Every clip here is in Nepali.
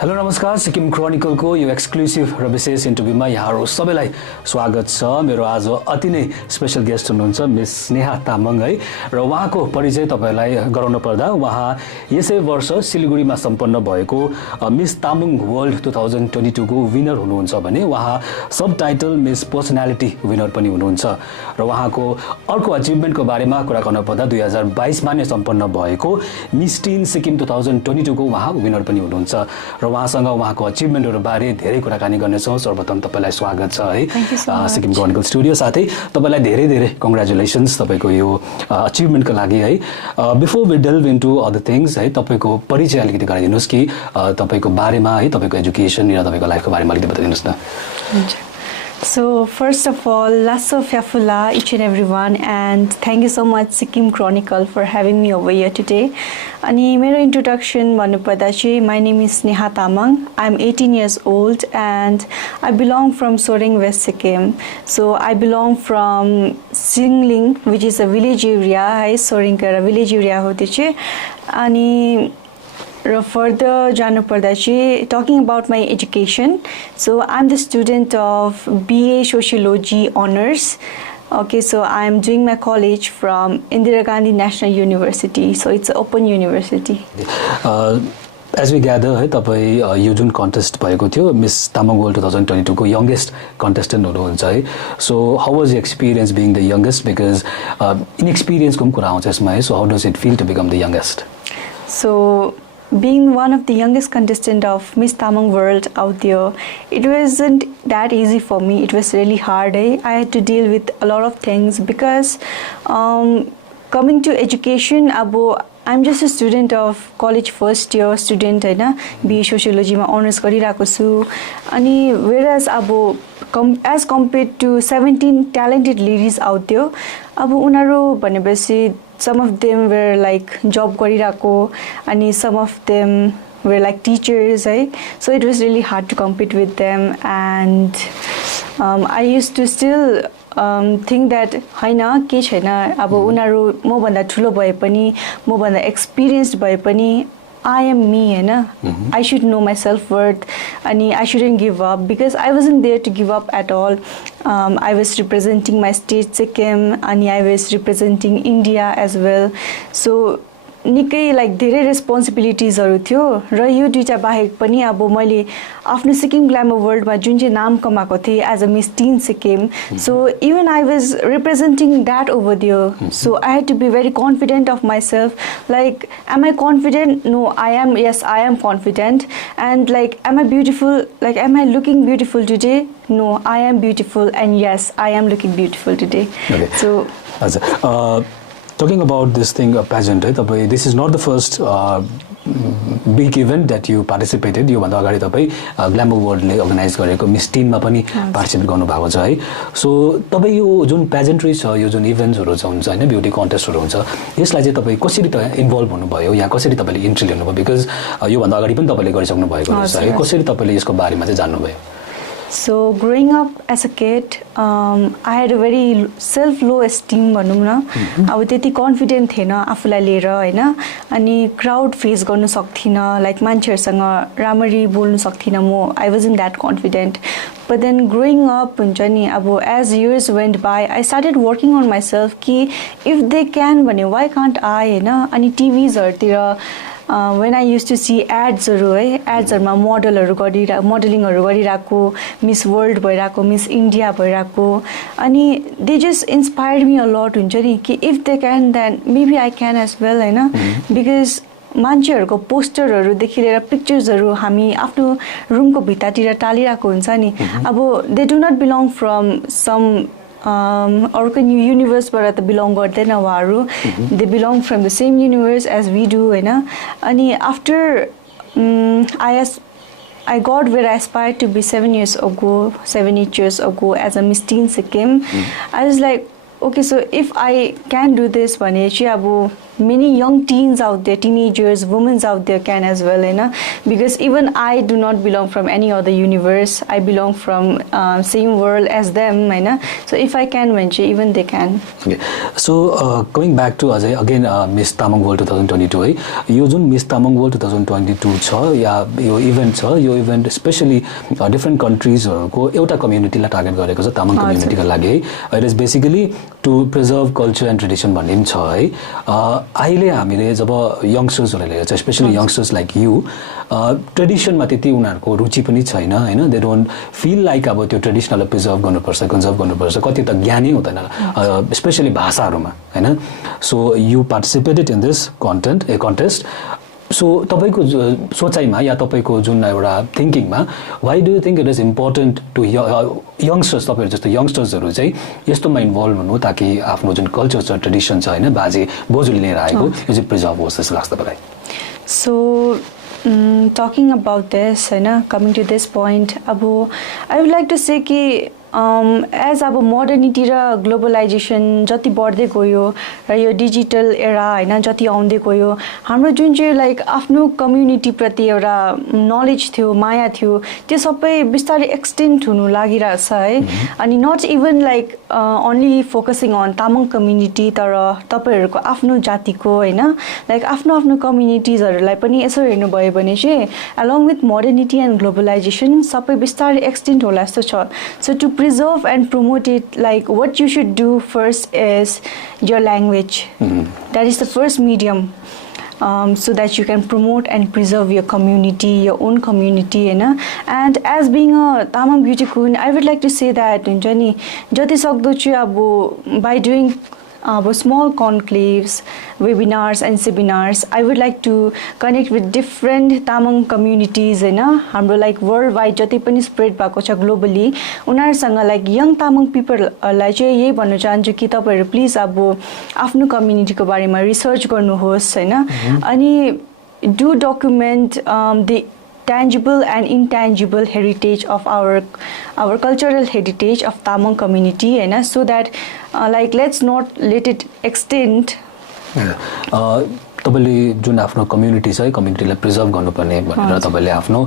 हेलो नमस्कार सिक्किम क्रोनिकल को यो एक्सक्लुसिभ र विशेष इन्टरभ्यूमा यहाँहरु सबैलाई स्वागत छ। मेरो आज अति नै स्पेशल गेस्ट हुनुहुन्छ मिस स्नेहा तामाङ है र उहाँको परिचय तपाईलाई गराउन पर्दा उहाँ यसै वर्ष सिलिगुडीमा सम्पन्न भएको मिस तामाङ वर्ल्ड 2022 को विनर हुनुहुन्छ भने उहाँ सब टाइटल मिस पर्सनालिटी विनर पनि हुनुहुन्छ र उहाँको अर्को अचिभमेन्टको बारेमा कुरा गर्न पर्दा 2022 मा नै सम्पन्न भएको मिस टीन सिक्किम 2022 को उहाँ विनर पनि हुनुहुन्छ र उहाँसँग उहाँको अचिभमेन्टहरु बारे धेरै कुराकानी गर्नेछौं। सर्वप्रथम तपाईलाई स्वागत छ है सिक्किम क्रोनिकल स्टुडियो, साथै तपाईलाई धेरै धेरै कंग्रेचुलेसन्स तपाईको यो अचिभमेन्टको लागि है। Before we delve into other things है, तपाईको परिचय अलिकति गराइदिनुस् कि तपाईको बारेमा है, तपाईको एजुकेसन र तपाईको लाइफको बारेमा अलिकति बताइदिनुस् न। So first of all, Lasso Fiafula, each and everyone, and thank you so much Sikkim Chronicle for having me over here today. Ani mero introduction भन्नुपर्दा चाहिँ my name is Sneha Tamang. I'm 18 years old and I belong from Soring, West Sikkim. So I belong from Singling, which is a village area. है Soring का village area हो त्यो चाहिँ। अनि further talking about my education, so I'm the student of BA Sociology Honors. Okay, so I'm doing my college from Indira Gandhi National University, so it's an open university. As we gather है, तपाई यो जुन कन्टेस्ट भएको थियो मिस तामाङ वर्ल्ड 2022 को यंगेस्ट कन्टेस्टेन्ट हुनुहुन्छ है। So how was your experience being the youngest, because inexperience को कुरा आउँछ यसमा है। So how does it feel to become the youngest? So being one of the youngest contestant of Miss Tamang World out there, it wasn't that easy for me. It was really hard. I had to deal with a lot of things because coming to education, I'm just a student of college first year student हैन, BA Sociology मा honors गरिरहेको छु। अनि whereas as compared to 17 talented ladies out there, उनीहरु भनेपछि some of them were like job गरिरहेको अनि some of them were like teachers, right? So it was really hard to compete with them, and I used to still think that हैन के छैन, उनीहरु म भन्दा ठुलो भए पनि म भन्दा experienced भए पनि I am me, I should know my self-worth and I shouldn't give up, because I wasn't there to give up at all. I was representing my state Sikkim and I was representing India as well. So निकै लाइक धेरै रेस्पोन्सिबिलिटिजहरु थियो र यो दुईटा बाहेक पनि मैले आफ्नो सिक्किम ग्ल्यामर वर्ल्डमा जुन चाहिँ नाम कमाएको थिए as a Miss Teen Sikkim, so even I was representing that over there. So I had to be very confident of myself. Like am I confident? No, I am. Yes, I am confident. And like am I beautiful? Like am I looking beautiful today? No, I am beautiful and yes, I am looking beautiful today. So talking about this thing, pageant, right? This is not the first big event that you participated. यो भन्दा अगाडि तपाई ग्ल्यामर वर्ल्डले अर्गनाइज गरेको मिस टीनमा पनि पार्टिसिपेट गर्नु भएको छ है. सो तपाई यो जुन पेजेन्ट्री छ, यो जुन इभेन्ट्सहरु हुन्छ हैन, ब्युटी कन्टेस्टहरु हुन्छ, यसलाई चाहिँ तपाई कसरी इन्भल्भ हुनुभयो या कसरी तपाईले इन्ट्री लिनुभयो? बिकज यो भन्दा अगाडि पनि तपाईले गरिसक्नु भएको रहेछ है. कसरी तपाईले यसको बारेमा चाहिँ जान्नुभयो? So growing up as a kid, I had a very self-low esteem भनौं न. अब त्यति कन्फिडेन्ट थिएन आफुलाई लिएर हैन, अनि क्राउड फेस गर्न सक्थिन, लाइक मान्छेहरुसँग राम्ररी बोल्न सक्थिन म. I wasn't that confident. But then growing up हुन्छ नि, as years went by, I started working on myself कि if they can भने why can't I हैन. अनि टिभीजहरुतिर when I used to see adsहरु है, adsहरुमा मोडलिङहरु गरिराको, मिस वर्ल्ड भइराको, मिस इन्डिया भइराको, अनि they just inspired me a lot हुन्छ नि कि if they can then maybe I can as well हैन. because मान्छेहरुको पोस्टरहरु देखि लिएर पिक्चर्सहरु हामी आफ्नो रुमको भित्तातिर टालिराको हुन्छ नि. they do not belong from some अर्को युनिभर्सबाट त बिलोङ गर्दैन उहाँहरु. they belong from the same universe as we do हैन. अनि after I got where I aspired to be 7 years ago, 7-8 years ago as a Miss Teen Sikkim. I was like, okay, so if I can do this भने चाहिँ many young teens out there, teenagers, women out there can as well, because even I do not belong from any other universe. I belong from same world as them, so if I can venture, even they can. Okay. So going back to again Miss Tamang World 2022 है यो जुन Miss Tamang World 2022 छ या यो इभेन्ट छ यो इभेन्ट स्पेशली डिफ्रेन्ट कन्ट्रिजहरुको एउटा कम्युनिटीलाई टार्गेट गरेको छ तामाङ कम्युनिटीका लागि है it is basically to preserve culture and tradition भन्ने पनि छ है अहिले हामीले जब यंगस्टर्सहरुले हेर्छ स्पेशली यंगस्टर्स लाइक यु ट्रेडिसनमा त्यति उनीहरुको रुचि पनि छैन हैन दे डोन्ट फिल लाइक अब त्यो ट्रेडिसनलाई प्रिजर्भ गर्नुपर्छ कन्जर्भ गर्नुपर्छ कति त ज्ञानै हुँदैन स्पेशली भाषाहरुमा हैन so you participated in this contest so तपाईको सोचाइमा या तपाईको जुन एउटा थिंकिङमा why do you think it is important to youngsters तपाईहरु जस्तो यंगस्टर्सहरु चाहिँ यस्तोमा इन्भल्भ हुनु ताकि आफ्नो जुन कल्चर छ ट्रेडिसन छ हैन बाजे बोजूले लिएर आएको यो चाहिँ प्रिजर्भ होस् जस्तो लाग्छ तपाईलाई So talking about this, coming to this point, I would like to say कि as अब मोडर्निटी र ग्लोबलाइजेसन जति बढ्दै गयो र यो डिजिटल एरा हैन जति आउँदै गयो हाम्रो जुन चाहिँ लाइक आफ्नो कम्युनिटी प्रति एउटा नलेज थियो माया थियो त्यो सबै बिस्तारै एक्सटेन्ड हुनु लागिरहेछ है अनि not even like only focusing on Tamang community तर तपाईहरुको आफ्नो जातिको हैन लाइक आफ्नो आफ्नो कम्युनिटीजहरुलाई पनि यसो हेर्नु भयो भने चाहिँ along with modernity and globalization सबै बिस्तारै एक्सटेन्ड होला जस्तो छ so to preserve and promote it, like what you should do first is your language. That is the first medium so that you can promote and preserve your community, your own community, and as being a Tamang beauty queen, I would like to say that Jani, jati sakdo chu by doing small conclaves, webinars and seminars, I would like to connect with different Tamang communities हाम्रो like worldwide जति पनि spread भएको छ globally उनीहरुसँग like young Tamang people लाई चाहिँ यही भन्न चाहन्छु कि तपाईहरु प्लिज आफ्नो community को बारेमा research गर्नुहोस् अनि do document the tangible and intangible heritage of our cultural heritage of Tamang community so that like let's not let it extend तपाईले जुन आफ्नो कम्युनिटी छ कम्युनिटीलाई प्रिजर्भ गर्नुपर्ने भनेर तपाईले आफ्नो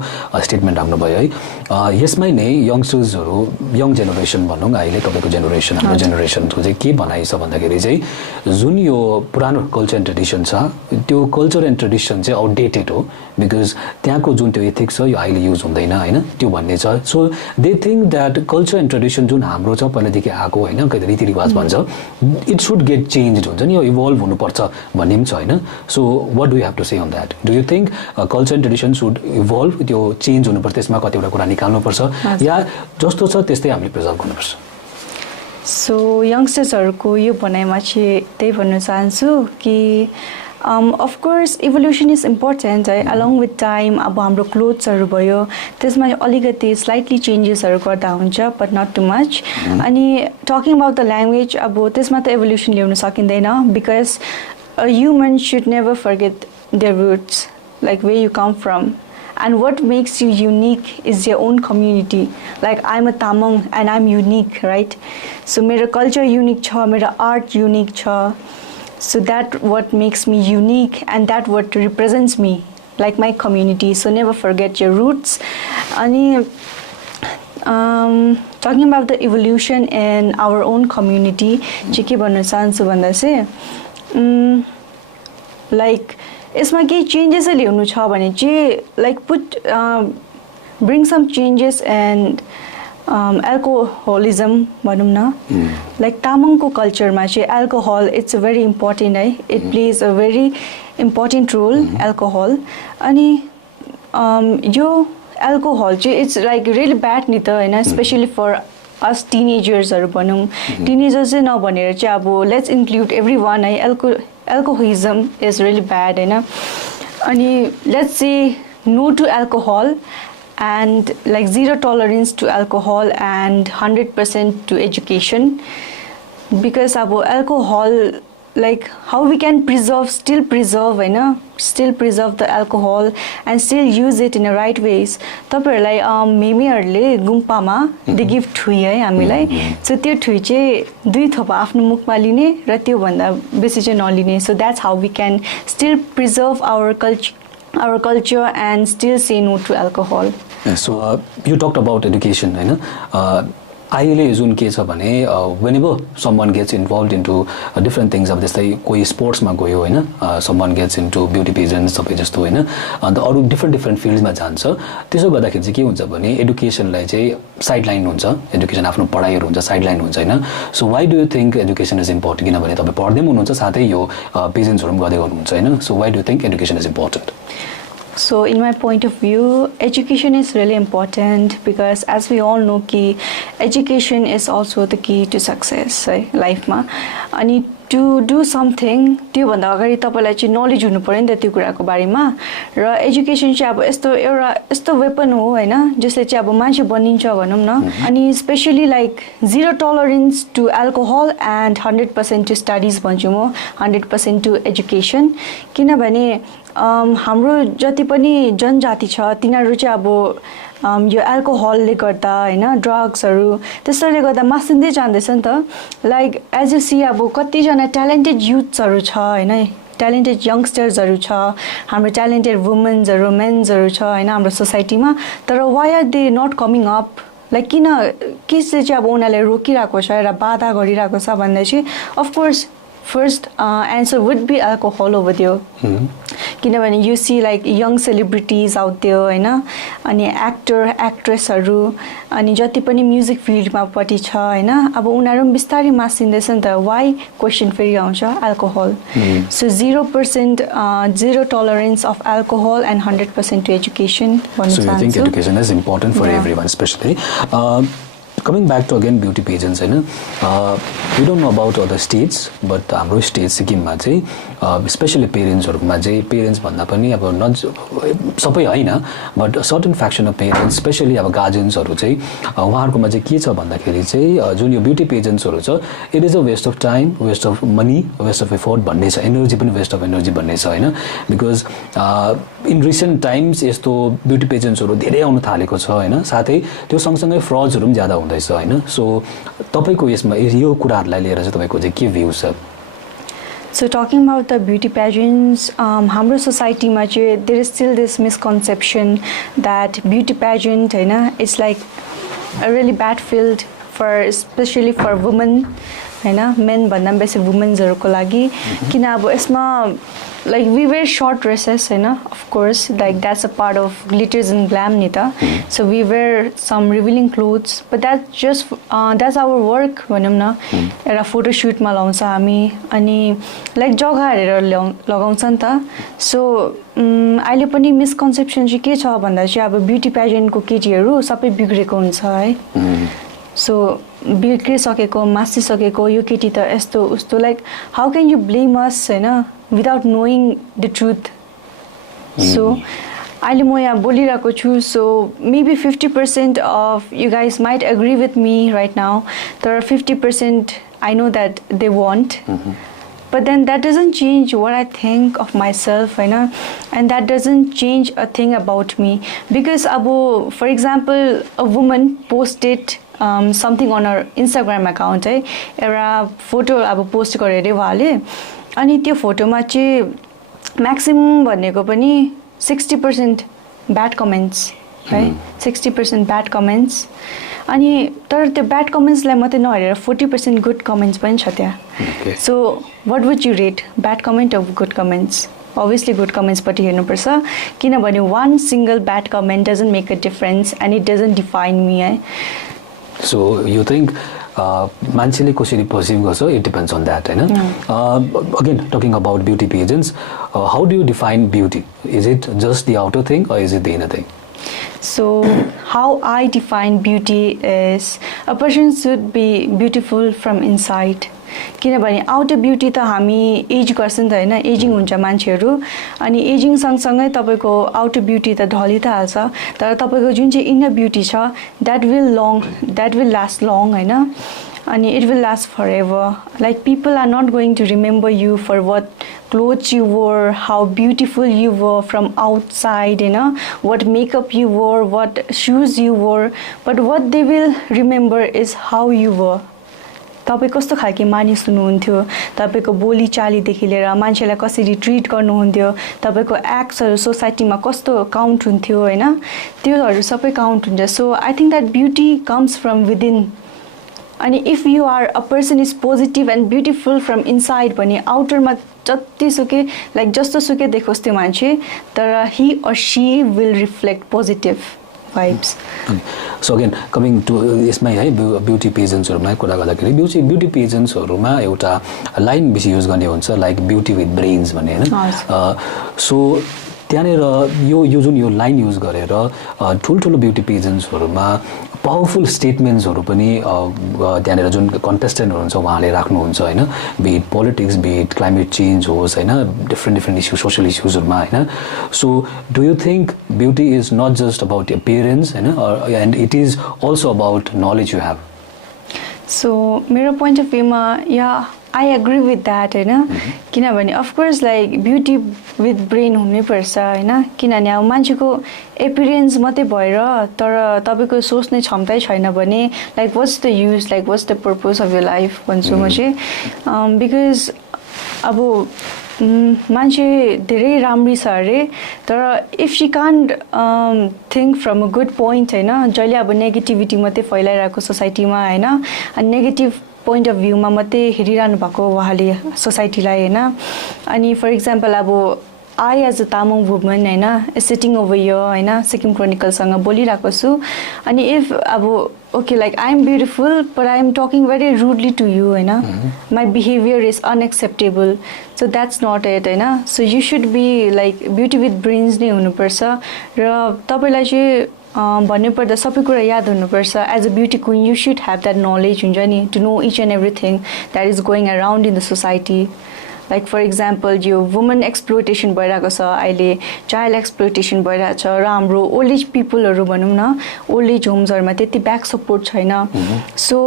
स्टेटमेन्ट राख्नु भयो है यसमै नै यंगस्टर्सहरु यङ जेनेरेसन भनौं अहिले तपाईको जेनेरेसन हाम्रो जेनेरेसनको चाहिँ के भनाइ छ भन्दाखेरि चाहिँ जुन यो पुरानो कल्चर एन्ड ट्रेडिसन छ त्यो कल्चर एन्ड ट्रेडिसन चाहिँ आउटडेटेड हो बिकज त्यहाँको जुन त्यो एथिक्स छ यो अहिले युज हुँदैन हैन त्यो भन्ने छ so they think that culture and tradition जुन हाम्रो छ पहिलेदेखि आको हैन कहिले रीतिरिवाज भन्छ इट शुड गेट चेन्ज्ड हुन्छ नि यो इभल्भ हुनुपर्छ भन्ने पनि छ हैन So what do you have to say on that? Do you think culture and tradition should evolve त्यो चेन्ज हुनुपर्छ त्यसमा कतिवटा कुरा निकाल्नुपर्छ या जस्तो छ त्यस्तै हामीले प्रिजर्भ गर्नुपर्छ सो यंगस्टर्सहरुको यो भनाइमा चाहिँ त्यही भन्न चाहन्छु कि of course evolution is important along with time अब हाम्रो क्लोथ्सहरु भयो त्यसमा अलिकति स्लाइटली चेन्जेसहरु गर्दा हुन्छ but not too much अनि talking about the language अब त्यसमा त evolution ल्याउन सकिँदैन because a human should never forget their roots, like where you come from. And what makes you unique is your own community. Like I'm a Tamang and I'm unique, right? So my culture unique cha, my art unique cha. So that what makes me unique and that what represents me, like my community. So never forget your roots. And talking about the evolution in our own community, chiki bhanna chahanchu bhanda चाहिँ like यसमा केही चेन्जेस ल्याउनु छ भने चाहिँ like put bring some changes and alcoholism भनौं न like तामाङको कल्चरमा चाहिँ alcohol it's a very important it plays a very important role alcohol अनि यो alcohol चाहिँ it's like really bad नि त हैन especially for us teenagers हरु भनौं teenagers चाहिँ नभनेर चाहिँ अब let's include everyone alcoholism is really bad and let's say no to alcohol and like zero tolerance to alcohol and 100% to education because alcohol like how we can still preserve the alcohol and still use it in a right ways. तपाईहरुलाई मेमेहरुले गुम्पामा they give ठुई है हामीलाई, so त्यो ठुई चाहिँ 2 थोपा आफ्नो मुखमा लिने र त्यो भन्दा बेसी चाहिँ नलिने. So that's how we can still preserve our culture and still say no to alcohol. Yeah, so you talked about education, हैन. अहिले जुन के छ भने whenever someone gets involved into different things, अब जस्तै कोही स्पोर्ट्समा गयो हैन, someone gets into beauty pageants सबै जस्तो हैन, अन्त अरु डिफरेन्ट फिल्ड्समा जान्छ. त्यसो गर्दाखेरि चाहिँ के हुन्छ भने एडुकेसनलाई चाहिँ साइडलाइन हुन्छ, एडुकेसन आफ्नो पढाइहरु हुन्छ साइडलाइन हुन्छ हैन. So why do you think education is important? किनभने तपाई पढ्दै हुनुहुन्छ साथै यो पेजेन्ट्सहरु पनि गर्दै गर्नुहुन्छ हैन. So why do you think education is important? So in my point of view, education is really important because as we all know ki education is also the key to success life ma. Ani to do something त्यो भन्दा अगाडि तपाईलाई चाहिँ नलेज हुनु पर्यो नि त त्यो कुराको बारेमा. र एजुकेसन चाहिँ अब यस्तो वेपन हो हैन जसले चाहिँ अब मान्छे बनिन्छ भनौं न. अनि specially like 0 tolerance to alcohol and 100% to studies भन्छु म, 100% टु एजुकेसन. किनभने हाम्रो जति पनि जनजाति छ तिनीहरु चाहिँ अब यो अल्कोहलले गर्दा हैन ड्रग्सहरु त्यसले गर्दा मासिँदै जाँदैछ नि त. लाइक एज यु सी अब कति जना ट्यालेन्टेड युथ्सहरु छ हैन, ट्यालेन्टेड यंगस्टर्सहरु छ, हाम्रो ट्यालेन्टेड वुमेन्सहरु मेन्सहरु छ हैन हाम्रो सोसाइटीमा. तर why are they not coming up? Like किन केसले चाहिँ अब उनीहरुलाई रोकिराको छ र बाधा गरिराको छ भन्दा चाहिँ of course first answer would be alcohol over there. किनभने you see like young celebrities out there हैन, अनि actor actressहरु अनि जति पनि म्युजिक फिल्डमा पटि छ हैन, अब उनीहरु बिस्तारै मासिँदैछ नि त. why question फेरि आउँछ alcohol. So 0% 0 tolerance of alcohol and 100% to education. So you think education is important for everyone, especially coming back to again beauty pageants हैन. We don't know about other states, but हाम्रो स्टेट सिक्किममा चाहिँ स्पेशली पेरेन्ट्सहरुमा चाहिँ पेरेन्ट्स भन्दा पनि अब सबै हैन but certain fraction of parents specially अब गार्जियन्सहरु चाहिँ उहाँहरुकोमा चाहिँ के छ भन्दाखेरि चाहिँ जुन यो ब्युटी पेजेन्ट्सहरु छ it is a waste of time, waste of money, waste of effort भन्ने छ, एनर्जी पनि वेस्ट अफ एनर्जी भन्ने छ हैन. बिकज इन रिसेन्ट टाइम्स यस्तो ब्युटी पेजेन्ट्सहरु धेरै आउन थालेको छ हैन, साथै त्यो सँगसँगै फ्रड्सहरु पनि ज्यादा हुँदैछ हैन. सो तपाईको यसमा यो कुराहरुलाई लिएर चाहिँ तपाईको चाहिँ के भ्यू छ? So talking about the beauty pageants, हाम्रो सोसाइटीमा चाहिँ there is still this misconception that beauty pageant हैन it's like a really bad field for especially for women हैन, men भन्दा बेसी वुमेन्सहरुको लागि. किन अब यसमा like we wear short dresses हैन, of course like that's a part of glitters and glam नि त. So we wear some revealing clothes, but that's just that's our work भनौं न. एउटा फोटो शूटमा लाउँछ हामी अनि लाइक जग्गा हेरेर लगाउँछ नि त. सो अहिले पनि मिसकन्सेप्सन चाहिँ के छ भन्दा चाहिँ अब ब्युटी पेजेन्टको केटीहरु सबै बिग्रेको हुन्छ है. सो बिग्रिसकेको मासिसकेको यो केटी त यस्तो उस्तो like how can you blame us हैन without knowing the truth. So अहिले म यहाँ बोलिरहेको छु. So maybe 50% of you guys might agree with me right now. There are 50% I know that they want. But then that doesn't change what I think of myself, you know, and that doesn't change a thing about me. Because for example, a woman posted something on her Instagram account, एउटा फोटो पोस्ट गरेर उहाँले अनि त्यो फोटोमा चाहिँ म्याक्सिमम भनेको पनि 60% ब्याड कमेन्ट्स है, 60% ब्याड कमेन्ट्स. अनि तर त्यो ब्याड कमेन्ट्सलाई मात्रै नहेरेर 40% गुड कमेन्ट्स पनि छ त्यहाँ. So what would you rate, bad comment or good comments? obviously good comments पट्टि हेर्नुपर्छ किनभने one single bad comment doesn't make a difference and it doesn't define me. So you think मान्छेले कसरी पर्सिभ गर्छ it depends on that हैन. Again talking about beauty pageants, how do you define beauty? Is it just the outer thing or is it the inner thing? So how I define beauty is a person should be beautiful from inside. किनभने आउटर ब्युटी त हामी एज गर्छ नि त हैन, एजिङ हुन्छ मान्छेहरु अनि एजिङ सँगसँगै तपाईको आउटर ब्युटी त ढलि त हाल्छ तर तपाईको जुन चाहिँ इनर ब्युटी छ that will last long हैन. and it will last forever. Like people are not going to remember you for what clothes you wore, how beautiful you were from outside, what makeup you wore, what shoes you wore, but what they will remember is how you were. तपाईं कस्तो खालके मानिस हुनुहुन्थ्यो, तपाईको बोली चालीदेखि लिएर मान्छेलाई कसरी ट्रिट गर्नुहुन्थ्यो, तपाईको एक्ट्सहरु सोसाइटीमा कस्तो काउन्ट हुन्थ्यो हैन, त्योहरु सबै काउन्ट हुन्छ. So I think that beauty comes from within. अनि if you are a person is positive and beautiful from inside भने आउटरमा जतिसुकै लाइक जस्तो सुकै देखोस् त्यो मान्छे, तर he or she will reflect positive vibes. So again, coming to यसमै है ब्युटी पेजेन्ट्सहरुमा कुरा गर्दाखेरि ब्युटी पेजेन्ट्सहरुमा एउटा लाइन बेसी युज गर्ने हुन्छ लाइक ब्युटी विथ ब्रेन्स भन्ने हैन. सो त्यहाँनेर यो जुन यो लाइन युज गरेर ठुलठुलो ब्युटी पेजेन्ट्सहरुमा पावरफुल स्टेटमेन्ट्सहरु पनि त्यहाँनेर जुन कन्टेस्टेन्टहरु हुन्छ उहाँले राख्नुहुन्छ हैन, be it politics, be it climate change होस् हैन, डिफरेन्ट इस्यु सोशल इस्युजहरुमा हैन. So do you think beauty is not just about appearance हैन, and it is also about knowledge you have? So मेरो पोइन्ट अफ भ्यूमा या I agree with that हैन, किनभने of course like beauty with brain हुनैपर्छ हैन, किनभने अब मान्छेको एपियरेन्स मात्रै भएर तर तपाईको सोच्ने क्षमतै छैन भने like what's the use, like what's the purpose of your life भन्छु म चाहिँ. बिकज अब मान्छे धेरै राम्री छ अरे, तर if she can't think from a good point हैन, जहिले अब नेगेटिभिटी मात्रै फैलाइरहेको सोसाइटीमा हैन, अनि नेगेटिभ पोइन्ट अफ भ्यूमा मात्रै हेरिरहनु भएको उहाँले सोसाइटीलाई हैन. अनि फर इक्जाम्पल अब I as a Tamang woman हैन सिटिङ ओभर हियर हैन सिक्किम क्रोनिकलसँग बोलिरहेको छु, अनि इफ अब okay like I am beautiful but I am talking very rudely to you हैन, my behaviour is unacceptable, so that's not it हैन. So you should be like beauty with brains नै हुनुपर्छ र तपाईँलाई चाहिँ भन्नुपर्दा सबै कुरा याद हुनुपर्छ. As a beauty queen you should have that knowledge हुन्छ नि, to know each and everything that is going around in the society. Like for example यो वुमन एक्सप्लोइटेसन भइरहेको छ अहिले, चाइल्ड एक्सप्लोइटेसन भइरहेको छ, र हाम्रो ओल्ड एज पिपलहरू भनौँ न, ओल्ड एज होम्सहरूमा त्यति ब्याक सपोर्ट छैन. So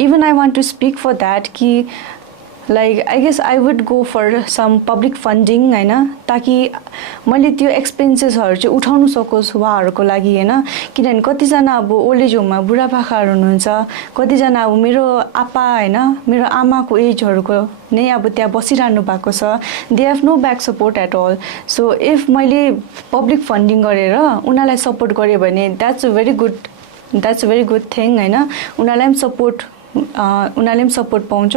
even I want to speak for that कि like I guess I would go for some public funding हैन, ताकि मैले त्यो एक्सपेन्सेसहरू चाहिँ उठाउनु सकोस् उहाँहरूको लागि हैन. किनभने कतिजना अब ओल्ड एज होममा बुढापाकाहरू हुनुहुन्छ, कतिजना अब मेरो आप्पा हैन मेरो आमाको एजहरूको नै अब त्यहाँ बसिरहनु भएको छ, they have no back support at all. So if मैले पब्लिक फन्डिङ गरेर उनीहरूलाई सपोर्ट गरेँ भने that's a very good thing हैन, उनीहरूलाई पनि सपोर्ट पाउँछ.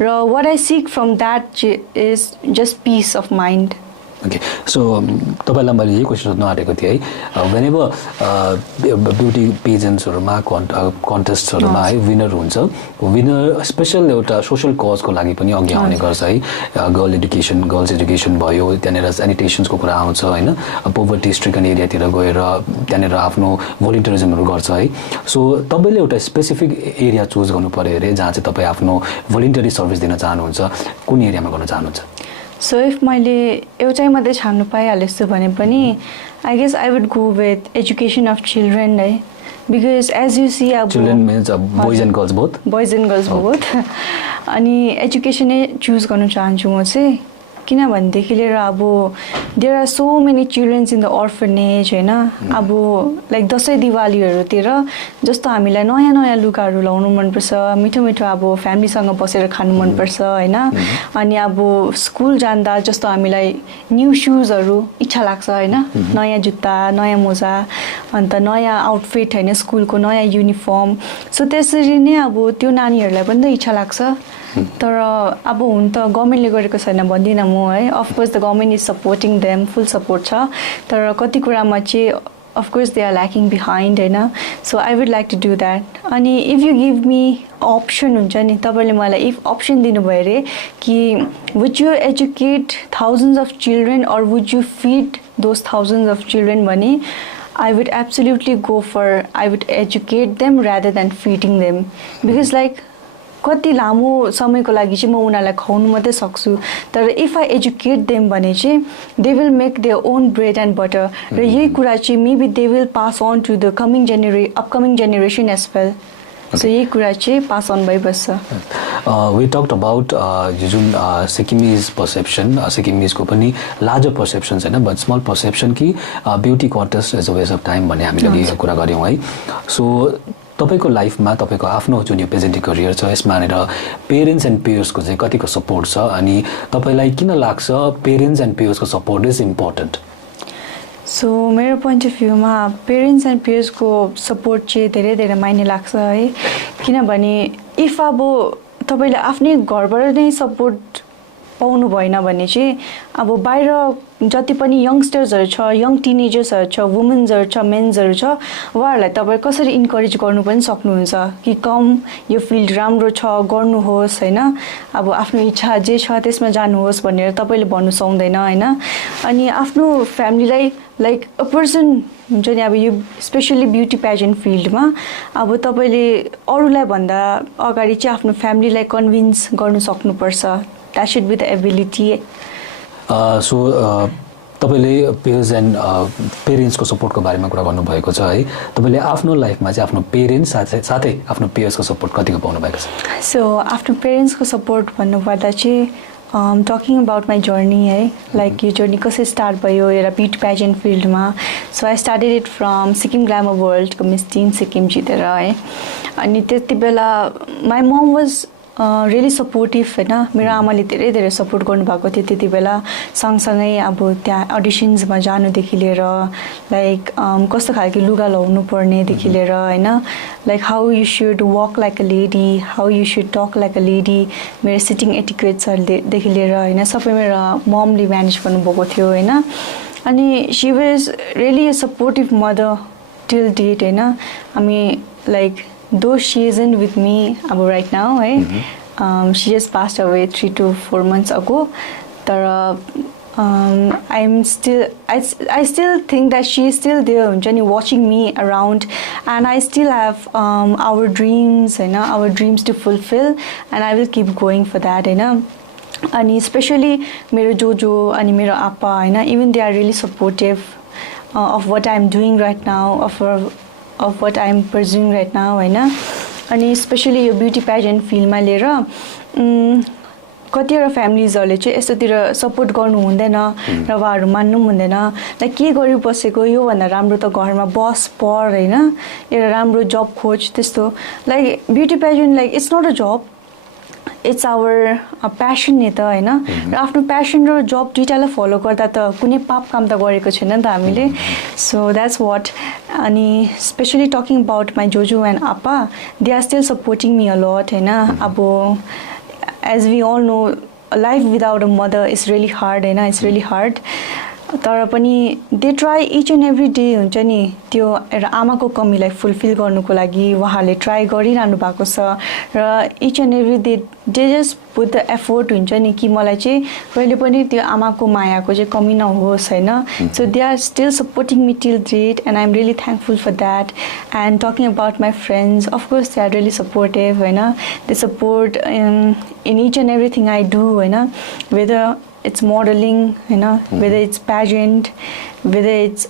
र what I seek from that is just peace of mind. Okay, so तपाईँलाई मैले यही क्वेसन सोध्न आँटेको थिएँ है, वेन एभर ब्युटी पेजेन्ट्सहरूमा कन्टेस्टहरूमा है विनर हुन्छ, विनर स्पेसल एउटा सोसल कजको लागि पनि अघि आउने गर्छ है. गर्ल्स एजुकेसन भयो, त्यहाँनिर सेनिटेसन्सको कुरा आउँछ होइन, पोभर्टी स्ट्रिकन एरियातिर गएर त्यहाँनिर आफ्नो भोलिन्टियरिजमहरू गर्छ है. सो तपाईँले एउटा स्पेसिफिक एरिया चुज गर्नु पऱ्यो अरे जहाँ चाहिँ तपाईँ आफ्नो भोलिन्टरी सर्भिस दिन चाहनुहुन्छ, कुन एरियामा गर्न चाहनुहुन्छ? सो इफ मैले एउटै मात्रै छान्नु पाइहालेछु भने पनि I guess I would go with education of children है, बिकज एज यु सी अब children means boys and girls both अनि एजुकेसनै चुज गर्न चाहन्छु म चाहिँ. किनभनेदेखि लिएर अब there are so many childrens in the orphanage होइन, अब लाइक दसैँ दिवालीहरूतिर जस्तो हामीलाई नयाँ नयाँ लुगाहरू लाउनु मनपर्छ, मिठो मिठो अब फ्यामिलीसँग बसेर खानु मनपर्छ होइन, अनि अब स्कुल जाँदा जस्तो हामीलाई न्यू सुजहरू इच्छा लाग्छ होइन, नयाँ जुत्ता, नयाँ मोजा, अन्त नयाँ आउटफिट होइन, स्कुलको नयाँ युनिफर्म. सो त्यसरी नै अब त्यो नानीहरूलाई पनि त इच्छा लाग्छ. तर अब हुन त गभर्मेन्टले गरेको छैन भन्दिनँ म है, of course the government is supporting them, full support छ, तर कति कुरामा चाहिँ of course they are lacking behind होइन. So I would like to do that. अनि if you give me option हुन्छ नि, तपाईँले मलाई इफ अप्सन दिनुभयो अरे कि would you educate thousands of children or would you feed those thousands of children भने I would absolutely go for I would educate them rather than feeding them, because like कति लामो समयको लागि चाहिँ म उनीहरूलाई खुवाउनु मात्रै सक्छु, तर इफ आई एजुकेट देम भने चाहिँ they will make their own bread and butter, र यही कुरा चाहिँ maybe they will pass on to the upcoming generation as well. So यही कुरा चाहिँ पास अन भइबस्छ वी टक्ड अबाउट यो जुन सिक्किमिज पर्सेप्सन सिक्किमिजको पनि लार्जर पर्सेप्सन छैन बट स्मल पर्सेप्सन कि beauty contest as a waste of time भन्ने हामीले अघि कुरा गऱ्यौँ है सो तपाईँको लाइफमा तपाईँको आफ्नो जुन यो पेजेन्टिङ करियर छ यसमा भनेर पेरेन्ट्स एन्ड पेयर्सको चाहिँ कतिको सपोर्ट छ अनि तपाईँलाई किन लाग्छ पेरेन्ट्स एन्ड पेयर्सको सपोर्ट इज इम्पोर्टेन्ट सो मेरो पोइन्ट अफ भ्यूमा पेरेन्ट्स एन्ड पेयर्सको सपोर्ट चाहिँ धेरै धेरै मायने लाग्छ है किनभने इफ अब तपाईँले आफ्नै घरबाट नै सपोर्ट पाउनु भएन भने चाहिँ अब बाहिर जति पनि यङ्स्टर्सहरू छ यङ टिनेजर्सहरू छ वुमेन्सहरू छ मेन्सहरू छ उहाँहरूलाई तपाईँ कसरी इन्करेज गर्नु पनि सक्नुहुन्छ कि कम यो फिल्ड राम्रो छ गर्नुहोस् होइन अब आफ्नो इच्छा जे छ त्यसमा जानुहोस् भनेर तपाईँले भन्नु सक्दैन होइन अनि आफ्नो फ्यामिलीलाई लाइक अ पर्सन हुन्छ नि अब यो स्पेसल्ली ब्युटी पेजेन्ट फिल्डमा अब तपाईँले अरूलाई भन्दा अगाडि चाहिँ आफ्नो फ्यामिलीलाई कन्भिन्स गर्नु सक्नुपर्छ that should be the ability so तपाईँले पेयर्स एन्ड पेरेन्ट्सको सपोर्टको बारेमा कुरा गर्नुभएको छ है तपाईँले आफ्नो लाइफमा चाहिँ आफ्नो पेरेन्ट्स साथै आफ्नो पेयर्सको सपोर्ट कतिको पाउनु भएको छ सो आफ्नो पेरेन्ट्सको सपोर्ट भन्नुपर्दा चाहिँ टकिङ अबाउट माई जर्नी है लाइक यो जर्नी कसरी स्टार्ट भयो एउटा ब्युटी पेजेन्ट फिल्डमा so I started it from Sikkim glamour वर्ल्डको मिस टीन सिक्किम जितेर है अनि त्यति बेला my momo was really supportive होइन मेरो आमाले धेरै धेरै सपोर्ट गर्नुभएको थियो त्यति बेला सँगसँगै अब त्यहाँ अडिसन्समा जानुदेखि लिएर लाइक कस्तो खालको लुगा लाउनु पर्नेदेखि लिएर होइन like how you should walk like a lady how you should talk like a lady मेरो सिटिङ एटिक्वेट्सहरूदेखि लिएर होइन सबै मेरो ममले म्यानेज गर्नुभएको थियो होइन अनि she was really a supportive mother till date होइन हामी like though she isn't with me right now she just passed away 3 to 4 months ago I'm still I still think that she is still there watching me around and I still have our dreams our dreams to fulfill and I will keep going for that and especially मेरो जोजो अनि मेरो आप्पा even they are really supportive of what I'm doing right now of what I'm pursuing right now अनि स्पेसली यो ब्युटी पेजेन्ट फिल्डमा लिएर कतिवटा फ्यामिलीजहरूले चाहिँ यस्तोतिर सपोर्ट गर्नु हुँदैन र उहाँहरू मान्नु हुँदैन लाइक के गरी बसेको योभन्दा राम्रो त घरमा बस पढ होइन एउटा राम्रो जब खोज त्यस्तो like beauty pageant like it's not a job it's our passion नि त होइन र आफ्नो प्यासन र जब दुइटालाई फलो गर्दा त कुनै पाप काम त गरेको छैन नि त हामीले सो द्याट्स वाट अनि स्पेसली टकिङ अबाउट माई जोजो एन्ड आप्पा they are still supporting me a lot होइन अब as we all know life without a mother is really hard होइन इट्स रियली हार्ड तर पनि they try each and every day हुन्छ नि त्यो एउटा आमाको कमीलाई फुलफिल गर्नुको लागि उहाँहरूले ट्राई गरिरहनु भएको छ र each and every day they just put the effort हुन्छ नि कि मलाई चाहिँ कहिले पनि त्यो आमाको मायाको चाहिँ कमी नहोस् होइन so they are still supporting me till date and I am really thankful for that and talking about my friends of course they are really supportive होइन they support in each and everything I do होइन whether it's modeling whether it's pageant whether it's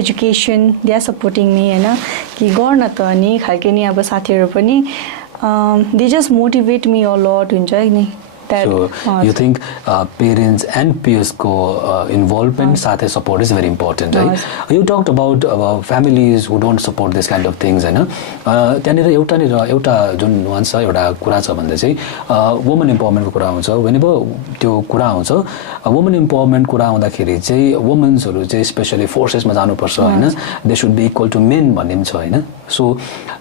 education they are supporting me कि गर्न त नि खालके नि अब साथीहरू पनि they just motivate me a lot हुन्छ नि So you think parents and peers ko involvement साथै support is very important, right? You talked about families who don't support this kind of things, हैन? त्यहाँनिर एउटा जुन भन्छ एउटा कुरा छ भन्दै चाहिँ women empowerment को कुरा हुन्छ. Whenever त्यो कुरा आउँछ women empowerment कुरा आउँदाखेरि चाहिँ women'sहरु चाहिँ स्पेशली फोर्सेसमा जानुपर्छ हैन? They should be equal to men भन्ने छ हैन? So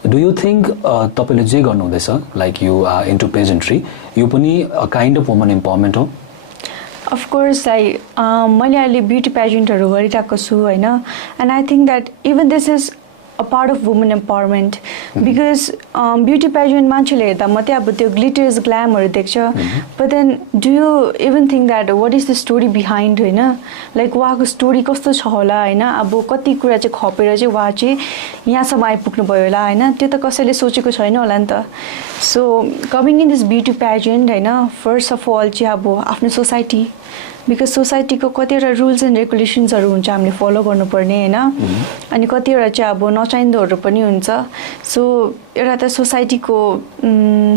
do you think तपाईले जे गर्नु हुँदैछ like you are into pageantry यो पनि a kind of woman empowerment हो? Of course, मैले अहिले ब्युटी पेजेन्टहरु गरिरहेको छु हैन, and I think that even this is a part of women empowerment because beauty pageant मान्छेले हेर्दा मात्रै अब त्यो glitters glamहरु देख्छ, but then do you even think that what is the story behind हैन, like उहाँको स्टोरी कस्तो छ होला हैन, अब कति कुरा चाहिँ खपेर चाहिँ उहाँ चाहिँ यहाँसम्म आइपुग्नु भयो होला हैन, त्यो त कसैले सोचेको छैन होला नि त. So coming in this beauty pageant हैन, first of all चाहिँ अब आफ्नो सोसाइटी because society को कतिवटा rules and regulations हरु हुन्छ हामीले follow गर्नुपर्ने हैन, अनि कतिवटा चाहिँ अब नचाहिँदोहरु पनि हुन्छ. So एउटा त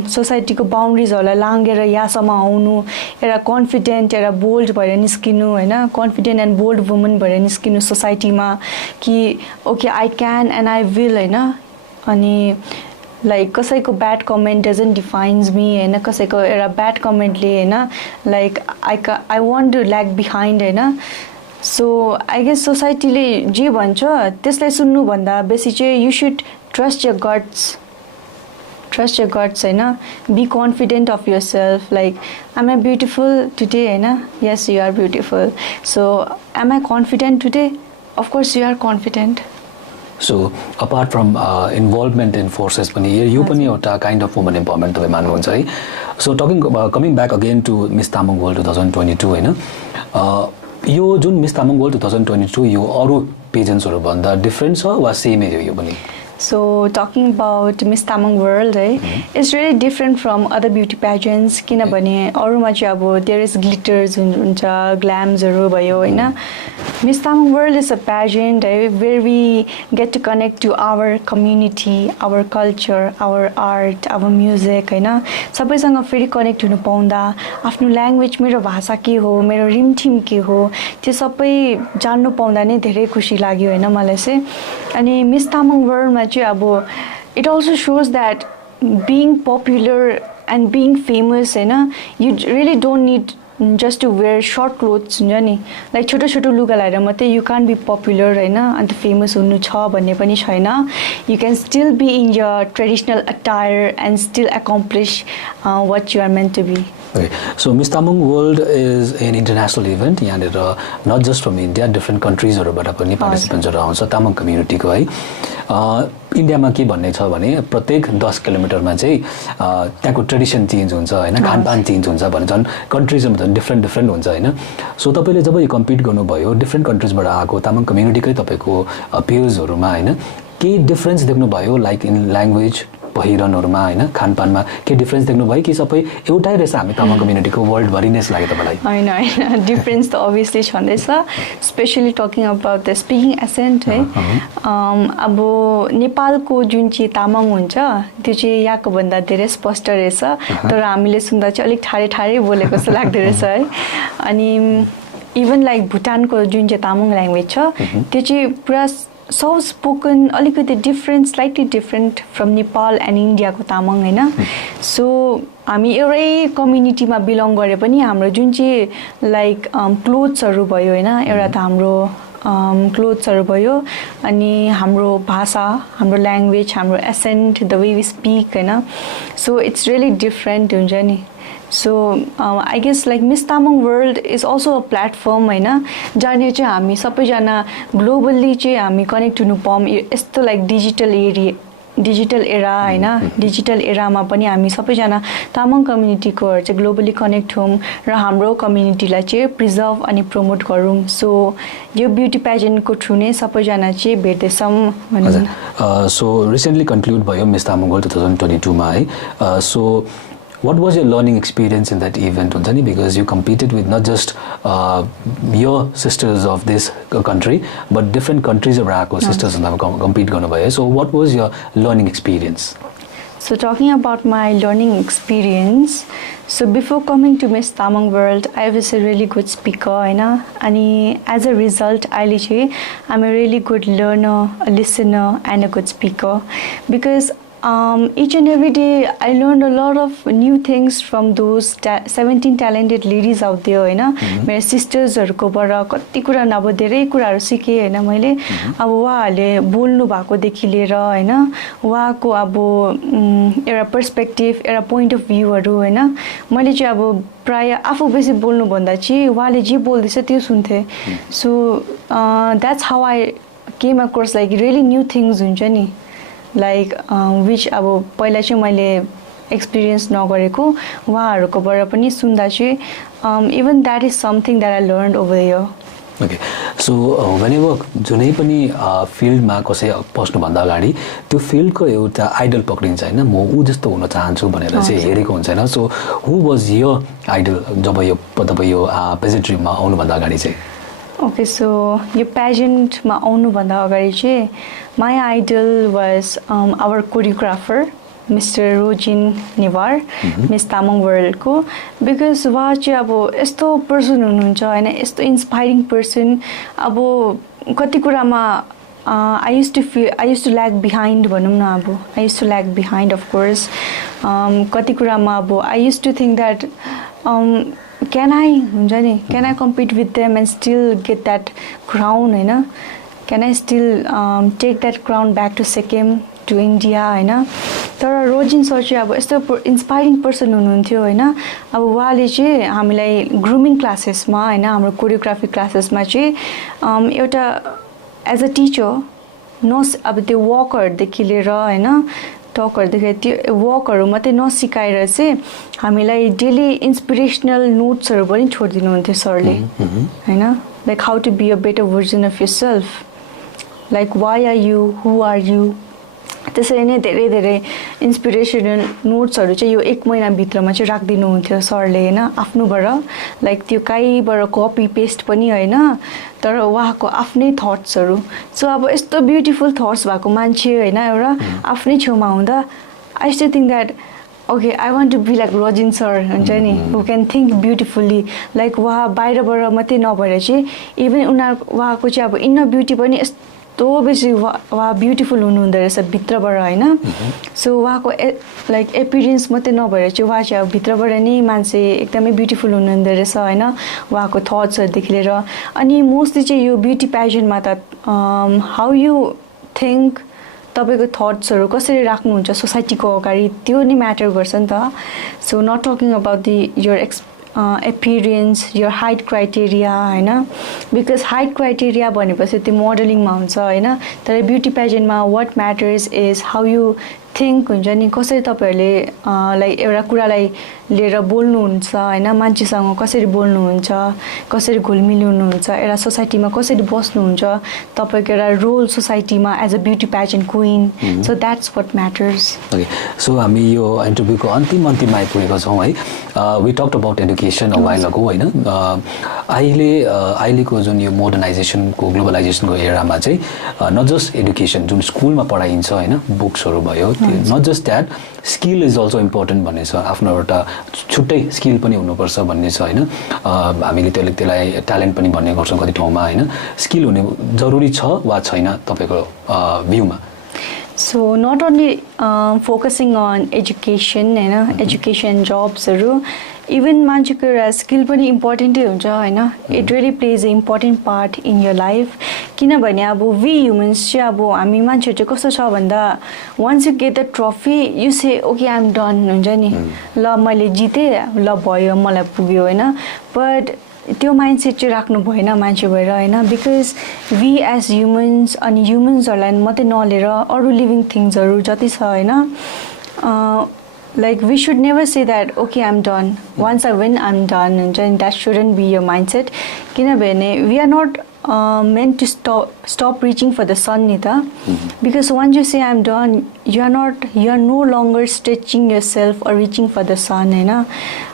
सोसाइटीको बाउन्ड्रिजहरूलाई लाँगेर यहाँसम्म आउनु, एउटा कन्फिडेन्ट एउटा बोल्ड भएर निस्किनु होइन, कन्फिडेन्ट एन्ड बोल्ड वुमन भएर निस्किनु सोसाइटीमा कि okay I can and I will होइन। अनि लाइक कसैको bad comment doesn't defines me होइन, कसैको एउटा ब्याड कमेन्टले होइन like I want to lag behind होइन। सो आई गेस सोसाइटीले जे भन्छ त्यसलाई सुन्नुभन्दा बेसी चाहिँ you should trust your guts होइन, be confident of yourself like am I beautiful today होइन, yes you are beautiful. So am I confident today, of course you are confident. So apart from involvement in forces पनि यो पनि एउटा काइन्ड अफ वुमन इम्पावरमेन्ट तपाईँ मान्नुहुन्छ है। So coming back again to Miss Tamang World 2022 होइन, यो जुन मिस तामाङ वर्ल्ड 2022 यो अरू पेजेन्ट्सहरू भन्दा डिफ्रेन्ट छ वा सेमै हो यो पनि? So talking about Miss Tamang World, it's really different from other beauty pageants. किनभने अरूमा चाहिँ अब there is glitters हुन्छ, glamsहरू भयो होइन। Miss Tamang World is a pageant where we get to connect to our community, our culture, our art, our music होइन। सबैसँग फेरि कनेक्ट हुनु पाउँदा आफ्नो ल्याङ्ग्वेज, मेरो भाषा के हो, मेरो रिमठिम के हो, त्यो सबै जान्नु पाउँदा नै धेरै खुसी लाग्यो होइन मलाई चाहिँ। अनि मिस तामाङ वर्ल्डमा चाहिँ अब it also shows that being popular and being famous होइन, you really don't need just to wear short clothes हुन्छ नि, लाइक छोटो छोटो लुगा लगाएर मात्रै यु क्यान बी पपुलर होइन, अन्त फेमस हुनु छ भन्ने पनि छैन। You can still be in your traditional attire and still accomplish what you are meant to be. Okay. So Miss Tamang World is an international event. यहाँनिर not just from India, different countries-हरूबाट पनि पार्टिसिपेन्ट्सहरू आउँछ तामाङ कम्युनिटीको है। इन्डियामा के भन्ने छ भने प्रत्येक 10 किलोमिटरमा चाहिँ त्यहाँको ट्रेडिसन चेन्ज हुन्छ होइन, खानपान चेन्ज हुन्छ भने झन् कन्ट्रिजमा झन् डिफ्रेन्ट हुन्छ होइन। सो तपाईँले जब यो कम्पिट गर्नुभयो डिफ्रेन्ट कन्ट्रिजबाट आएको तामाङ कम्युनिटीकै तपाईँको पेयर्सहरूमा होइन, केही डिफ्रेन्स देख्नुभयो लाइक इन ल्याङ्ग्वेज, पहिरनहरूमा होइन, खानपानमा के डिफ्रेन्स देख्नुभयो कि सबै एउटै रहेछ हामी तामाङ कम्युनिटीको वर्ल्डभरि नै लाग्यो तपाईँलाई? होइन डिफ्रेन्स त अभियसली छँदैछ, specially talking about the speaking accent है। अब नेपालको जुन चाहिँ तामाङ हुन्छ त्यो चाहिँ यहाँको भन्दा धेरै स्पष्ट रहेछ, तर हामीले सुन्दा चाहिँ अलिक ठाडै बोलेको जस्तो लाग्दो रहेछ है। अनि इभन लाइक भुटानको जुन चाहिँ तामाङ ल्याङ्ग्वेज छ त्यो चाहिँ पुरा सो स्पोकन, अलिकति different, slightly different from Nepal and इन्डियाको तामाङ होइन। सो हामी एउटै कम्युनिटीमा बिलोङ गरे पनि हाम्रो जुन चाहिँ लाइक क्लोथ्सहरू भयो होइन, एउटा त हाम्रो क्लोथ्सहरू भयो, अनि हाम्रो भाषा, हाम्रो ल्याङ्ग्वेज, हाम्रो accent, the way we speak होइन, सो इट्स रियली डिफ्रेन्ट हुन्छ नि। So I guess like Miss Tamang World is also a platform होइन, जहाँनिर चाहिँ हामी सबैजना ग्लोबल्ली चाहिँ हामी कनेक्ट हुनु पाऊँ, यस्तो लाइक डिजिटल एरा होइन, डिजिटल एरामा पनि हामी सबैजना तामाङ कम्युनिटीकोहरू चाहिँ ग्लोबली कनेक्ट हौँ र हाम्रो कम्युनिटीलाई चाहिँ प्रिजर्भ अनि प्रमोट गरौँ। सो यो ब्युटी पेजेन्टको थ्रु नै सबैजना चाहिँ भेट्दैछौँ भनौँ। सो रिसेन्टली कन्क्लुड भयो मिस तामाङ वर्ल्ड 2022 मा है। So what was your learning experience in that event हुन्छ नि, because you competed with not just your sisters of this country but different countries around sisters compete गर्नुभयो। So what was your learning experience? So talking about my learning experience, so before coming to Miss Tamang World, I was a really good speaker होइन, अनि as a result अहिले चाहिँ I'm a really good learner, a listener and a good speaker, because each and every day I learned a lot of new things from those 17 talented ladies out there होइन। मेरो सिस्टर्सहरूकोबाट कति कुरा अब धेरै कुराहरू सिकेँ होइन मैले। अब उहाँहरूले बोल्नु भएकोदेखि लिएर होइन, उहाँको अब एउटा पर्सपेक्टिभ, एउटा पोइन्ट अफ भ्यूहरू होइन, मैले चाहिँ अब प्रायः आफू बेसी बोल्नुभन्दा चाहिँ उहाँले जे बोल्दैछ त्यो सुन्थेँ। So that's how I came across like really new things हुन्छ नि, लाइक विच अब पहिला चाहिँ मैले एक्सपिरियन्स नगरेको उहाँहरूकोबाट पनि सुन्दा चाहिँ even that is something that I learn over here. Okay, so whenever जुनै पनि फिल्डमा कसै पस्नुभन्दा अगाडि त्यो फिल्डको एउटा आइडल पक्रिन्छ होइन, म ऊ जस्तो हुन चाहन्छु भनेर चाहिँ हेरेको हुन्छ होइन। So who was your idol जब यो तपाईँ यो पेजेन्ट्रीमा आउनुभन्दा अगाडि चाहिँ? Okay, so यो pageantमा आउनुभन्दा अगाडि चाहिँ my idol was our choreographer, Mr. Rojin Nivar, Miss Tamang World को, because उहाँ चाहिँ अब यस्तो पर्सन हुनुहुन्छ हैन, यस्तो इन्स्पायरिङ पर्सन. अब कति कुरामा I used to lag behind भनौँ न अब. I used to lag behind, of course. कति कुरामा अब I used to think that can I compete with them and still get that crown हैन? Can I still take that crown back to Sikkim, to India हैन? तर रोजिन सर चाहिँ अब यस्तो इन्स्पायरिङ पर्सन हुनुहुन्थ्यो हैन. अब उहाँले चाहिँ हामीलाई ग्रुमिङ क्लासेसमा हैन, हाम्रो कोरियोग्राफी क्लासेसमा चाहिँ एउटा एज अ टिचर अब त्यो वकहरुदेखि लिएर हैन, टकहरुदेखि त्यो वकहरु मात्रै नसिकाएर चाहिँ हामीलाई डेली इन्स्पिरेसनल नोट्सहरु पनि छोड्दिनुहुन्थ्यो सरले हैन. Like how to be a better version of yourself, like why are you, who are you. त्यसरी नै धेरै धेरै इन्स्पिरेसनल नोट्सहरु चाहिँ यो 1 महिनाभित्रमा चाहिँ राख्दिनुहुन्थ्यो सरले हैन, आफ्नोबाट. लाइक त्यो काहीबाट कपी पेस्ट पनि हैन, तर उहाँको आफ्नै थट्सहरु. सो अब यस्तो ब्युटिफुल थट्स भएको मान्छे हैन, एउटा आफ्नै छेउमा हुँदा I still think that okay, I want to be like Rojin sir हुन्छ नि, who can think beautifully. Like उहाँ बाहिरबाट मात्रै नभएर चाहिँ इभन उहाँको चाहिँ अब इन्नर ब्युटी पनि यस्तो बेसी उहाँ ब्युटिफुल हुनुहुँदो रहेछ भित्रबाट हैन. सो उहाँको लाइक एपियरेन्स मात्रै नभएर चाहिँ उहाँ चाहिँ अब भित्रबाट नै मान्छे एकदमै ब्युटिफुल हुनुहुँदो रहेछ हैन, उहाँको थट्सहरुदेखि लिएर. अनि मोस्टली चाहिँ यो ब्युटी प्याजन्टमा त हाउ यु थिंक, तपाईको थट्सहरु कसरी राख्नुहुन्छ सोसाइटीको अगाडि, त्यो नि म्याटर गर्छ नि त. So not talking about your appearance, your height criteria हैन, because height criteria भनेपछि त्यो मोडलिङमा हुन्छ हैन. तर beauty प्याजेन्टमा what matters is how you think हुन्छ नि, कसरी तपाईहरुले लाइक एउटा कुरालाई लिएर बोल्नुहुन्छ हैन, मान्छेसँग कसरी बोल्नुहुन्छ, कसरी घुलमिल हुनुहुन्छ, एउटा सोसाइटीमा कसरी बस्नुहुन्छ, तपाईको एउटा रोल सोसाइटीमा as a beauty pageant queen. So that's what matters. Okay, so हामी यो इन्टरभ्यूको अन्तिममा आइपुगेको छौं है. We talked about education a while ago हैन. अहिलेको जुन यो मोडर्नाइजेसनको ग्लोबलाइजेसनको एरामा चाहिँ नट जस्ट एडुकेसन जुन स्कुलमा पढाइन्छ हैन, बुक्सहरु भयो, not just that, skill is also important भन्ने छ. आफ्नो एउटा छुट्टै स्किल पनि हुनुपर्छ भन्ने छ हैन. हामीले त्यसलाई ट्यालेन्ट पनि भन्ने गर्छौं कति ठाउँमा हैन. स्किल हुने जरुरी छ वा छैन तपाईको भ्यूमा? So not only focusing on education हैन, education jobsहरु, even मान्छेको एउटा स्किल पनि इम्पोर्टेन्टै हुन्छ हैन. It really plays a important part in your life. किनभने अब वी ह्युमन्स चाहिँ अब हामी मान्छेहरु चाहिँ कस्तो छ भन्दा once you get the trophy you say okay I'm done हुन्छ नि, ल मैले जिते, ल भयो मलाई पुग्यो हैन. बट त्यो माइन्डसेट चाहिँ राख्नु भएन मान्छे भएर हैन, बिकज वी एज ह्युमन्स अनि ह्युमन्सहरुलाई मात्रै नलिएर अरु लिभिङ थिङ्सहरु जति छ हैन, like we should never say that okay I'm done, once I win I'm done हुन्छ नि. that shouldn't be your mindset. किनभने we are not meant to stop reaching for the sun नि त. because once you say I'm done, you are no longer stretching yourself or reaching for the sun हैन.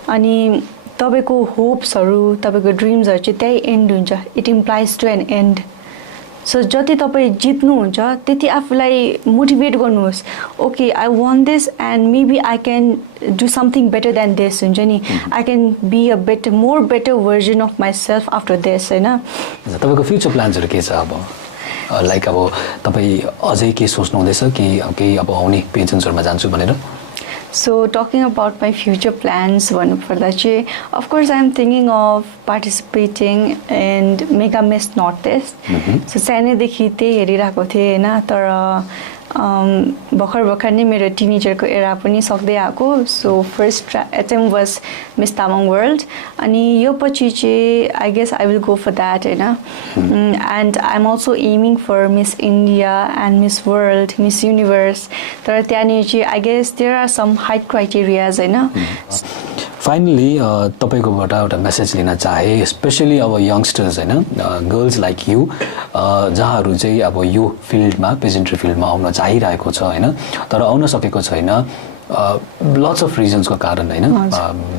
अनि तपाईको होप्सहरु, तपाईको ड्रीम्सहरु चाहिँ त्यही एन्ड हुन्छ. It implies to an end. So जति तपाई जित्नुहुन्छ त्यति आफुलाई मोटिभेट गर्नुहोस्. Okay I want this and maybe I can do something better than this हुन्छ नि. I can be a more better version of myself after this हैन. तपाईको फ्युचर प्लान्सहरु के छ अब? लाइक अब तपाई अझै के सोच्नु हुँदैछ कि अब आउने पेजेन्ट्सहरुमा जान्छु भनेर? So talking about my future plans, भन्नुपर्दा चाहिँ of course I'm thinking of participating in Mega Miss Northeast. So सानैदेखि त्यही हेरिरहेको थिएँ हैन. तर भर्खर नै मेरो टिनेजरको एरा पनि सक्दै आएको. So first attempt was Miss Tamang World. अनि यो पछि चाहिँ I guess I will go for that हैन. And I am also aiming for Miss India and Miss World, Miss Universe. तर त्यहाँनिर चाहिँ I guess there are some height criterias हैन. फाइनली तपाईकोबाट एउटा मेसेज लिन चाहे स्पेशली अब यंगस्टर्स हैन गर्ल्स लाइक यु जहाँहरु चाहिँ अब यो फिल्डमा पेजेन्ट्री फिल्डमा आउन चाहिरहेको छ हैन तर आउन सकेको छैन लट्स अफ रिजन्सको कारण हैन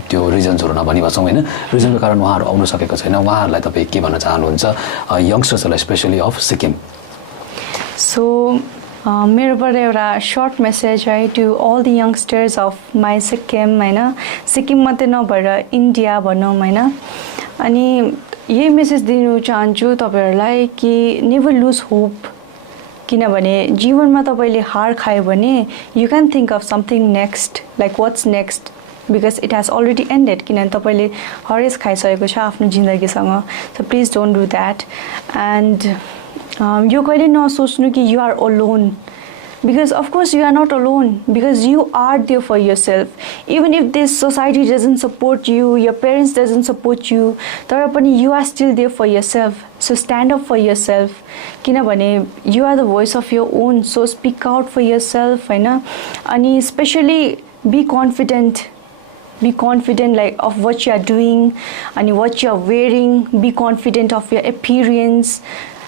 त्यो रिजन्सहरु नभनी बसौं हैन रिजनको कारण उहाँहरु आउन सकेको छैन उहाँहरुलाई तपाई के भन्न चाहनुहुन्छ यंगस्टर्सहरुलाई स्पेशली अफ सिक्किम सो मेरोबाट एउटा सर्ट मेसेज है to all the youngsters of my Sikkim हैन सिक्किम मात्रै नभएर इन्डिया भनौँ हैन अनि यही मेसेज दिनु चाहन्छु तपाईहरुलाई कि नेभर लुज होप किनभने जीवनमा तपाईले हार खायो भने you can think of something next like what's next because it has already ended किनभने तपाईले हरेस खाइसकेको छ आफ्नो जिन्दगीसँग so please don't do that and यो कहिले नसोच्नु कि you are alone because of course you are not alone because you are there for yourself even if this society doesn't support you your parents doesn't support you tara pani you are still there for yourself so stand up for yourself kinabhane you are the voice of your own so speak out for yourself haina ani especially be confident like of what you are doing and what you are wearing be confident of your appearance.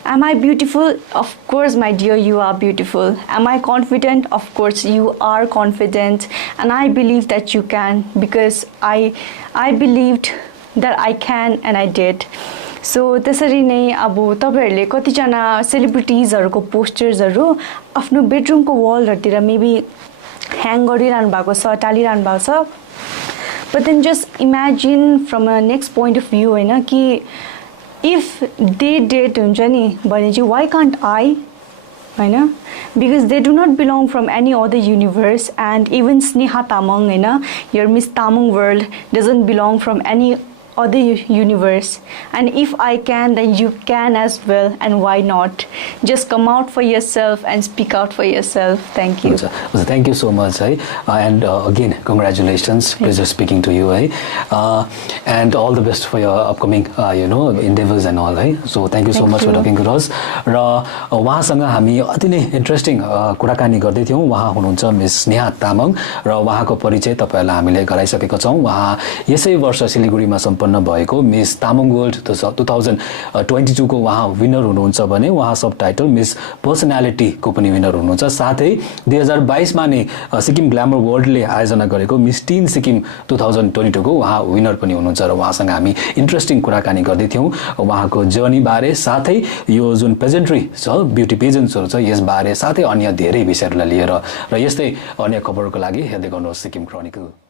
Am I beautiful? Of course, my dear, you are beautiful. Am I confident? Of course, you are confident. And I believe that you can because I believed that I can and I did. So, त्यसरी नै अब तपाईहरुले कतिजना सेलिब्रिटीजहरुको पोस्टर्सहरु आफ्नो बेडरुमको वलहरुतिर मेबी ह्याङ गरिरहनु भएको छ टालिरहनु भएको छ but then just imagine from a next point of view हैन कि if they did हुन्छ नि भने चाहिँ why can't I हैन because they do not belong from any other universe and even Sneha Tamang हैन your Miss Tamang World doesn't belong from any other universe and if I can then you can as well and why not just come out for yourself and speak out for yourself. Thank you. Thank you so much and again congratulations pleasure speaking to you and all the best for your upcoming endeavors and all so thank you so much for talking to us र उहाँसँग हामी अति नै इन्ट्रेस्टिङ कुराकानी गर्दै थियौं उहाँ हुनुहुन्छ मिस स्नेहा तामाङ र उहाँको परिचय तपाईहरुलाई हामीले गराइसकेका छौं उहाँ यसै वर्ष सिलिगुडीमा सम्पन्न भएको मिस तामाङ वर्ल्ड 2022 को उहाँ विनर हुनुहुन्छ भने उहाँ सब टाइटल मिस पर्सनालिटी को पनि विनर हुनुहुन्छ साथै 2022 मा नै सिक्किम ग्ल्यामर वर्ल्डले आयोजना गरेको मिस टीन सिक्किम 2022 को उहाँ विनर पनि हुनुहुन्छ र उहाँसँग हामी इन्ट्रेस्टिङ कुराकानी गर्दै थियौं उहाँको जर्नी बारे साथै यो जुन पेजेन्ट्री छ ब्युटी पेजेन्ट्सहरु छ यस बारे साथै अन्य धेरै विषयहरुलाई लिएर र यस्तै अन्य खबरको लागि हेर्दै गर्नुहोस् सिक्किम क्रोनिकल